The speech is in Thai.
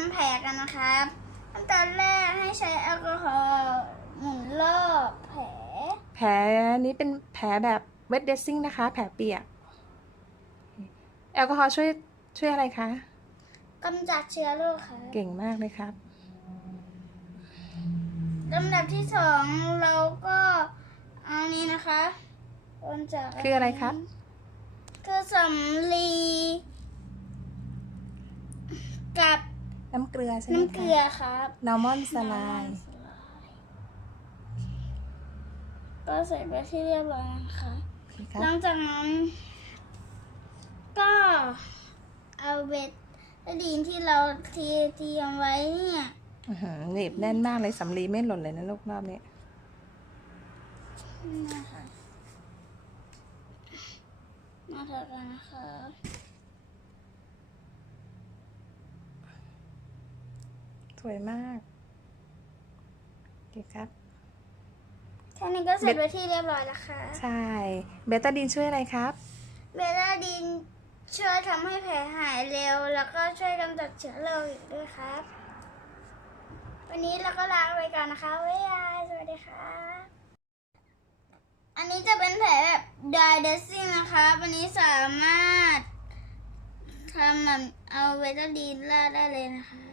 ำแผลกันนะครับขั้นตอนแรกให้ใช้แอลกอฮอล์หมุนรอบแผล แผลนี้เป็นแผลแบบ wet dressing นะคะ แผลเปียก แอลกอฮอล์ช่วยช่วยอะไรคะกำจัดเชื้อโรคครับเก่งมากเลยครับลำดับที่สองเราก็เอานี้นะคะโอนจากคืออะไรครับ คือสำลีกับ น้ำเกลือใช่ไหมน้ำเกคะลือครับนอร์มอนสไลน์ก็ใส่ไปที่เรียบร้อยนะคะครับหลังจากนั้น ก็เอาเบตาดีนที่เราเทีเตรียมไว้เนี่ยอื้อหือหนีบแน่นมากเลยสำลีไม่หล่นเลยนะลูกรอบนี้นะคะมาเถอะกันนะคะ สวยมากโอเคครับ แค่นี้ก็เสร็จไปที่เรียบร้อยแล้วค่ะใช่ เบตาดีนช่วยอะไรครับ เบตาดีนช่วยทำให้แผลหายเร็ว แล้วก็ช่วยกำจัดเชื้อโรคอีกด้วยครับ วันนี้เราก็ลาไปก่อนนะคะบ๊ายบายสวัสดีค่ะอันนี้จะเป็นแผลแบบ dry dressing นะคะวันนี้สามารถทำแบบเอาเบตาดีนราดได้เลยนะคะ